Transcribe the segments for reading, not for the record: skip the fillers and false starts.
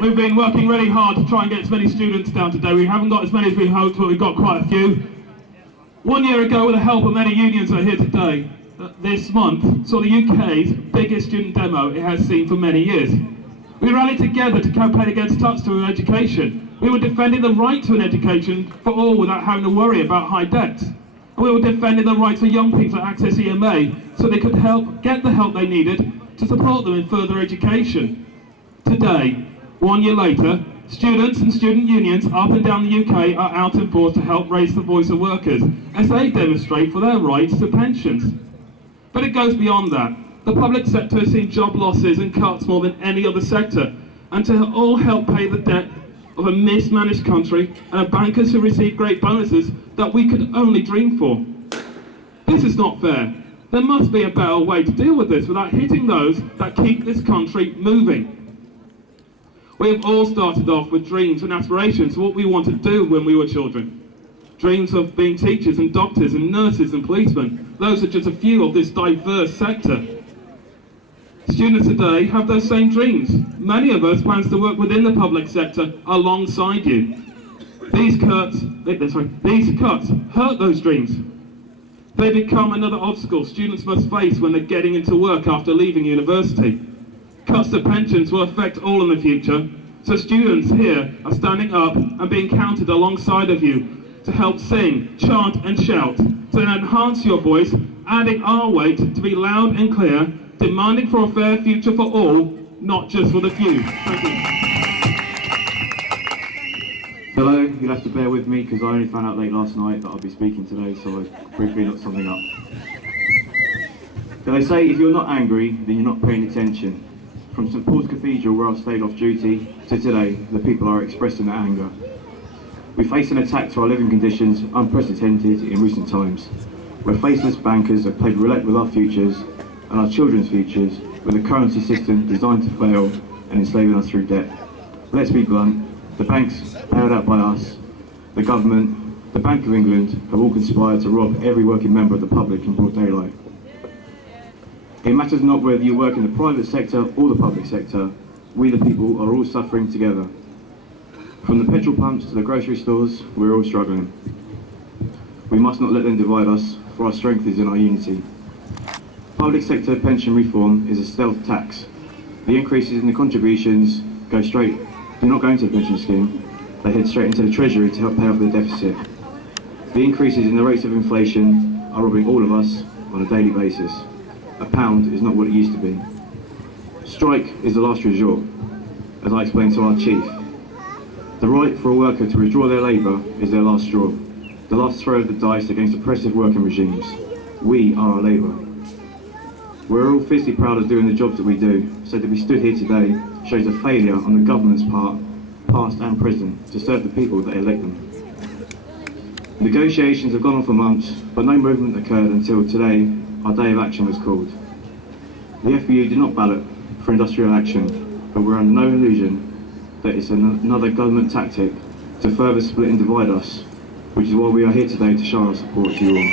We've been working really hard to try and get as many students down today. We haven't got as many as we hoped, but we've got quite a few. 1 year ago, with the help of many unions that are here today, this month saw the UK's biggest student demo it has seen for many years. We rallied together to campaign against touch to education. We were defending the right to an education for all without having to worry about high debt. And we were defending the right for young people to access EMA so they could get the help they needed to support them in further education. Today, 1 year later, students and student unions up and down the UK are out in force to help raise the voice of workers as they demonstrate for their rights to pensions. But it goes beyond that. The public sector has seen job losses and cuts more than any other sector, and to all help pay the debt of a mismanaged country and bankers who receive great bonuses that we could only dream for. This is not fair. There must be a better way to deal with this without hitting those that keep this country moving. We have all started off with dreams and aspirations of what we want to do when we were children. Dreams of being teachers and doctors and nurses and policemen. Those are just a few of this diverse sector. Students today have those same dreams. Many of us plans to work within the public sector alongside you. These cuts hurt those dreams. They become another obstacle students must face when they're getting into work after leaving university. Cuts to pensions will affect all in the future, so students here are standing up and being counted alongside of you to help sing, chant and shout, to enhance your voice, adding our weight to be loud and clear, demanding for a fair future for all, not just for the few. Thank you. Hello, you'll have to bear with me because I only found out late last night that I'll be speaking today, so I briefly looked something up. So they say if you're not angry, then you're not paying attention. From St Paul's Cathedral, where I stayed off duty, to today, the people are expressing their anger. We face an attack to our living conditions unprecedented in recent times, where faceless bankers have played roulette with our futures and our children's futures with a currency system designed to fail and enslaving us through debt. Let's be blunt, the banks bailed out by us, the government, the Bank of England have all conspired to rob every working member of the public in broad daylight. It matters not whether you work in the private sector or the public sector, we the people are all suffering together. From the petrol pumps to the grocery stores, we're all struggling. We must not let them divide us, for our strength is in our unity. Public sector pension reform is a stealth tax. The increases in the contributions do not go into the pension scheme, they head straight into the Treasury to help pay off the deficit. The increases in the rates of inflation are robbing all of us on a daily basis. A pound is not what it used to be. Strike is the last resort, as I explained to our chief. The right for a worker to withdraw their labour is their last straw, the last throw of the dice against oppressive working regimes. We are our labour. We're all fiercely proud of doing the jobs that we do, so to be stood here today shows a failure on the government's part, past and present, to serve the people that elect them. Negotiations have gone on for months, but no movement occurred until today our day of action was called. The FBU did not ballot for industrial action, but we're under no illusion that it's another government tactic to further split and divide us, which is why we are here today to show our support to you all.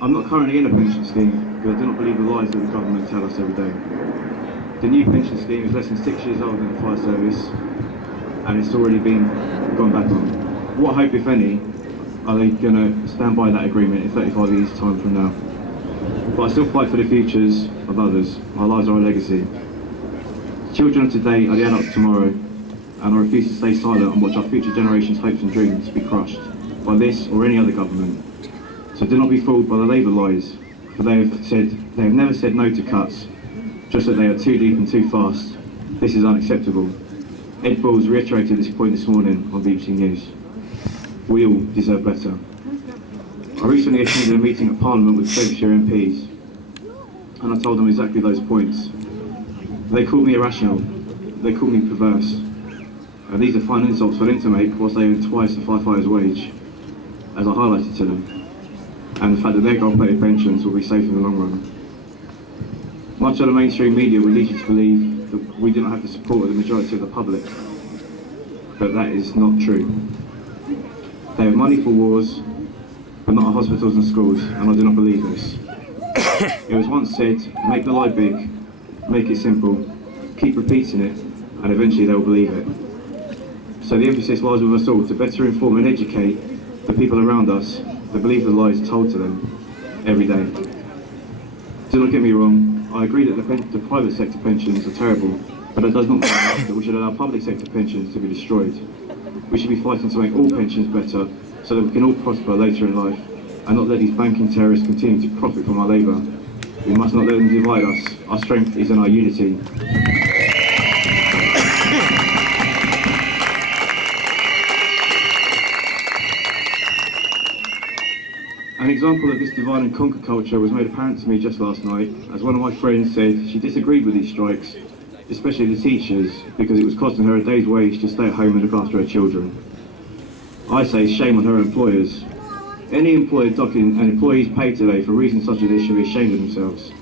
I'm not currently in a pension scheme because I do not believe the lies that the government tell us every day. The new pension scheme is less than 6 years older than the fire service, and it's already been gone back on. What hope, if any, are they going to stand by that agreement in 35 years' time from now? But I still fight for the futures of others. Our lives are our legacy. Children of today are the adults of tomorrow, and I refuse to stay silent and watch our future generations' hopes and dreams be crushed by this or any other government. So do not be fooled by the Labour lies, for they have never said no to cuts, just that they are too deep and too fast. This is unacceptable. Ed Balls reiterated this point this morning on BBC News. We all deserve better. I recently attended a meeting at Parliament with Bedfordshire MPs, and I told them exactly those points. They called me irrational, they called me perverse, and these are fine insults for them to make whilst they earn twice the firefighter's wage, as I highlighted to them, and the fact that their gold-plated pensions will be safe in the long run. Much of the mainstream media would lead you to believe that we do not have the support of the majority of the public, but that is not true. They have money for wars, but not our hospitals and schools, and I do not believe this. It was once said, make the lie big, make it simple, keep repeating it, and eventually they'll believe it. So the emphasis lies with us all to better inform and educate the people around us that believe the lies told to them every day. Do not get me wrong, I agree that the private sector pensions are terrible, but that does not mean that we should allow public sector pensions to be destroyed. We should be fighting to make all pensions better so that we can all prosper later in life and not let these banking terrorists continue to profit from our labour. We must not let them divide us. Our strength is in our unity. An example of this divide and conquer culture was made apparent to me just last night, as one of my friends said she disagreed with these strikes, especially the teachers, because it was costing her a day's wage to stay at home and look after her children. I say shame on her employers. Any employer docking an employee's pay today for reasons such as this should be ashamed of themselves.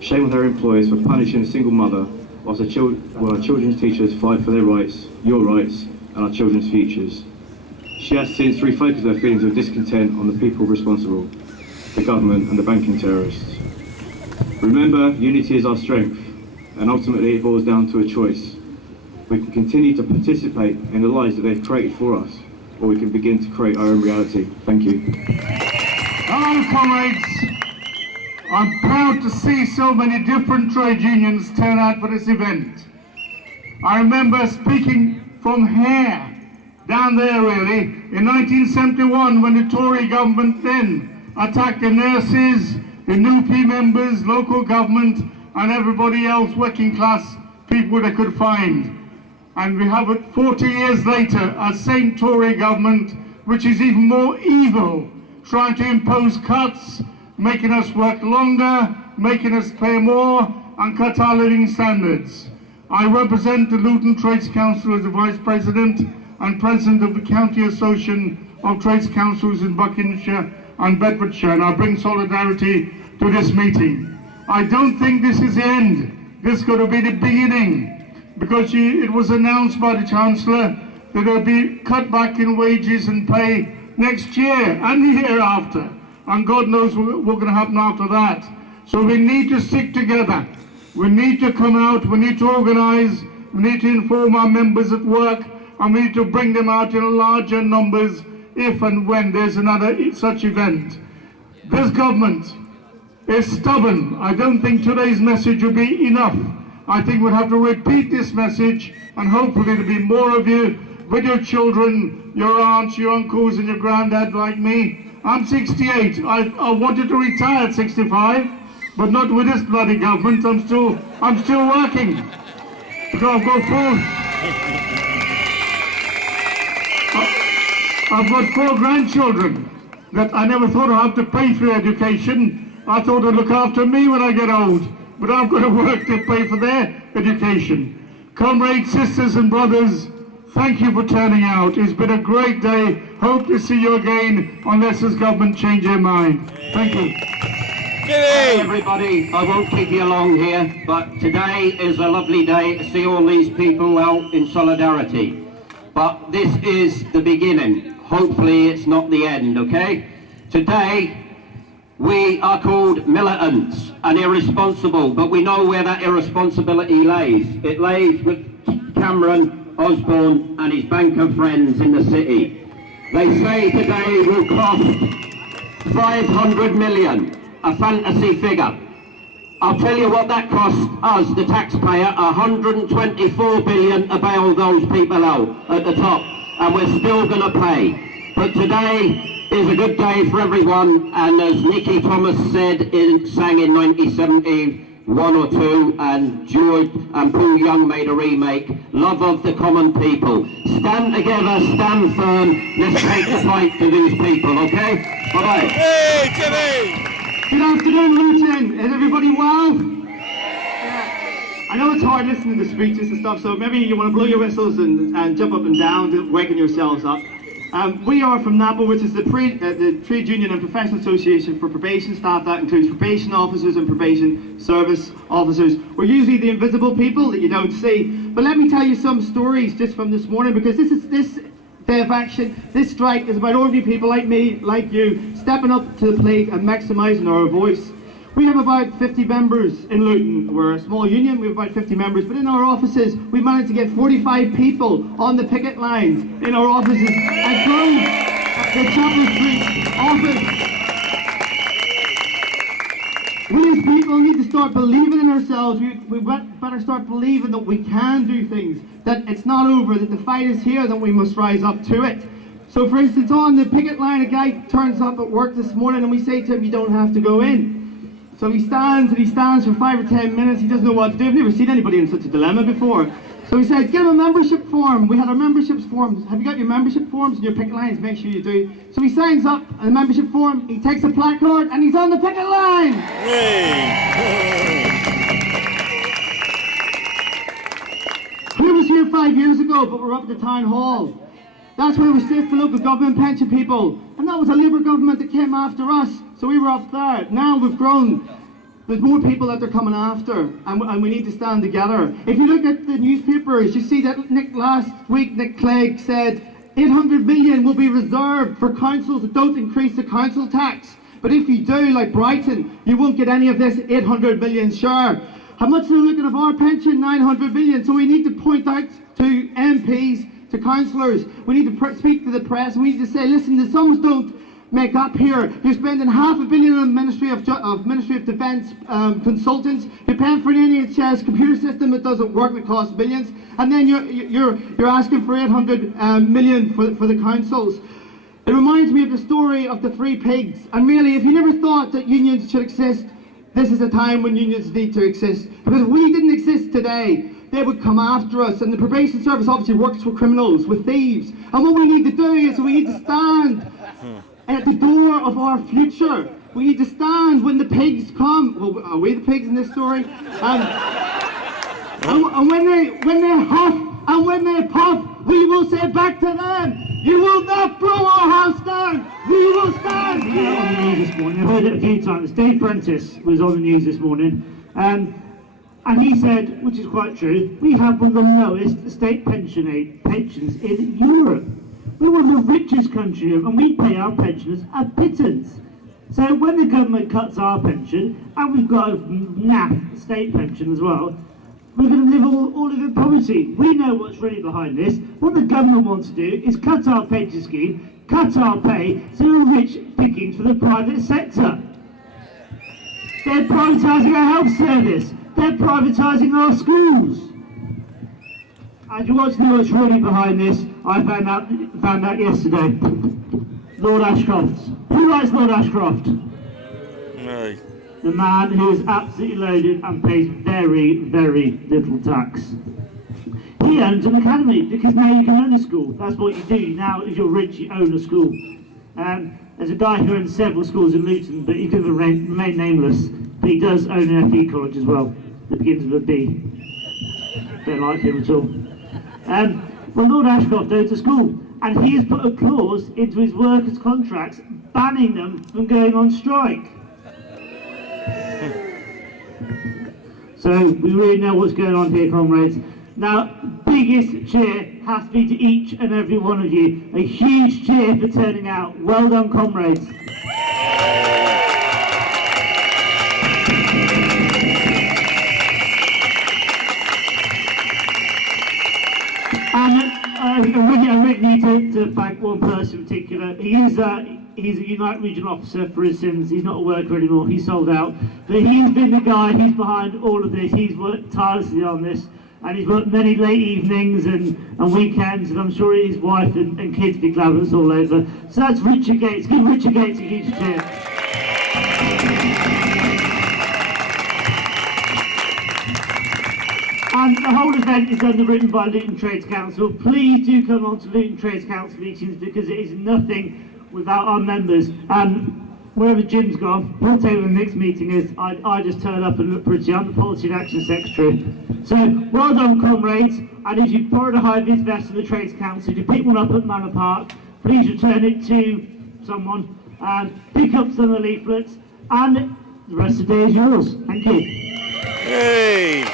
Shame on her employers for punishing a single mother whilst our children's teachers fight for their rights, your rights, and our children's futures. She has since refocused her feelings of discontent on the people responsible, the government and the banking terrorists. Remember, unity is our strength, and ultimately it boils down to a choice. We can continue to participate in the lies that they've created for us, or we can begin to create our own reality. Thank you. Hello, comrades. I'm proud to see so many different trade unions turn out for this event. I remember speaking from here, down there really, in 1971 when the Tory government then attacked the nurses, the NUP members, local government and everybody else, working class people they could find. And we have it 40 years later, a same Tory government which is even more evil, trying to impose cuts, making us work longer, making us pay more and cut our living standards. I represent the Luton Trades Council as the Vice President and President of the County Association of Trades Councils in Buckinghamshire and Bedfordshire, and I bring solidarity to this meeting. I don't think this is the end. This is going to be the beginning, because it was announced by the Chancellor that there will be cut back in wages and pay next year and the year after, and God knows what's going to happen after that. So we need to stick together. We need to come out, we need to organise, we need to inform our members at work, and we need to bring them out in larger numbers if and when there's another such event. This government is stubborn. I don't think today's message will be enough. I think we'll have to repeat this message, and hopefully there'll be more of you with your children, your aunts, your uncles and your granddad like me. I'm 68. I wanted to retire at 65, but not with this bloody government. I'm still working. Because I've got four grandchildren that I never thought I'd have to pay for their education. I thought they'd look after me when I get old, but I've got to work to pay for their education. Comrades, sisters and brothers, thank you for turning out. It's been a great day. Hope to see you again unless this government change their mind. Thank you. Hello everybody, I won't keep you long here, but today is a lovely day to see all these people out in solidarity. But this is the beginning. Hopefully it's not the end, okay? Today we are called militants and irresponsible, but we know where that irresponsibility lays. It lays with Cameron, Osborne and his bank of friends in the city. They say today will cost 500 million, a fantasy figure. I'll tell you what that costs us, the taxpayer, 124 billion to bail those people out at the top, and we're still going to pay. But today is a good day for everyone, and as Nicky Thomas said, sang in 1971 or 2, and George and Paul Young made a remake, Love of the Common People. Stand together, stand firm, let's take the fight to these people, okay? Bye-bye. Hey, Jimmy! Good afternoon, Luton. Is everybody well? Yeah. I know it's hard listening to speeches and stuff, so maybe you want to blow your whistles and jump up and down, waking yourselves up. We are from NAPA, which is the Trade Union and Professional Association for Probation Staff. That includes probation officers and probation service officers. We're usually the invisible people that you don't see. But let me tell you some stories just from this morning, because day of action. This strike is about ordinary people like me, like you, stepping up to the plate and maximising our voice. We have about 50 members in Luton. We're a small union, we have about 50 members, but in our offices we've managed to get 45 people on the picket lines in our offices and close the Chapel Street office. We as people need to start believing in ourselves. We better start believing that we can do things, that it's not over, that the fight is here, that we must rise up to it. So for instance, on the picket line, a guy turns up at work this morning and we say to him, you don't have to go in. So he stands for 5 or 10 minutes, he doesn't know what to do. I've never seen anybody in such a dilemma before. So he said, get him a membership form. We had our memberships forms. Have you got your membership forms and your picket lines? Make sure you do. So he signs up on the membership form, he takes a placard and he's on the picket line. We was here 5 years ago, but we're up at the town hall. That's where we sit for local government pension people. And that was a Labour government that came after us. So we were up there. Now we've grown. There's more people that they're coming after, and we need to stand together. If you look at the newspapers, you see that last week Nick Clegg said 800 million will be reserved for councils that don't increase the council tax. But if you do, like Brighton, you won't get any of this 800 million share. How much are they looking at our pension? 900 million. So we need to point out to MPs, to councillors, we need to speak to the press, and we need to say, listen, the sums don't make up here. You're spending $500 million on Ministry of Defence consultants. You're paying for an NHS computer system that doesn't work, that costs billions, and then you're asking for 800 million for the councils. It reminds me of the story of the three pigs. And really, if you never thought that unions should exist, this is a time when unions need to exist. Because if we didn't exist today, they would come after us. And the probation service obviously works with criminals, with thieves. And what we need to do is we need to stand at the door of our future. We need to stand when the pigs come. Well, are we the pigs in this story? And when they huff and when they puff, we will say back to them, you will not blow our house down. We will stand here. On the news this morning, I've heard it a few times. Dave Prentice was on the news this morning, and he said, which is quite true, we have one of the lowest state pensions in Europe. We're one of the richest countries, and we pay our pensioners a pittance. So when the government cuts our pension, and we've got a naff state pension as well, we're going to live all live in poverty. We know what's really behind this. What the government wants to do is cut our pension scheme, cut our pay, so we're rich pickings for the private sector. They're privatising our health service. They're privatising our schools. And you want to know what's really behind this? I found out yesterday. Lord Ashcroft. Who likes Lord Ashcroft? No. The man who is absolutely loaded and pays very, very little tax. He owns an academy because now you can own a school. That's what you do. Now, if you're rich, you own a school. There's a guy who owns several schools in Luton, but he can remain nameless. But he does own an FE college as well. That begins with a B. Don't like him at all. Well, Lord Ashcroft owns a school, and he has put a clause into his workers' contracts banning them from going on strike. So we really know what's going on here, comrades. Now, biggest cheer has to be to each and every one of you. A huge cheer for turning out. Well done, comrades. And I really need to thank one person in particular. He's a Unite Regional Officer for his sins. He's not a worker anymore, he's sold out. But he's been the guy who's behind all of this. He's worked tirelessly on this, and he's worked many late evenings and weekends, and I'm sure his wife and kids be glad when it's all over. So that's Richard Gates. Give Richard Gates a huge cheer. And the whole event is underwritten by Luton Trades Council. Please do come on to Luton Trades Council meetings, because it is nothing without our members. And wherever Jim's gone, he'll tell you when the next meeting is. I just turn up and look pretty. I'm the Policy and Action Secretary. So, well done, comrades. And if you've borrowed a high-vis vest from the Trades Council, if you pick one up at Manor Park, please return it to someone and pick up some of the leaflets. And the rest of the day is yours. Thank you. Hey!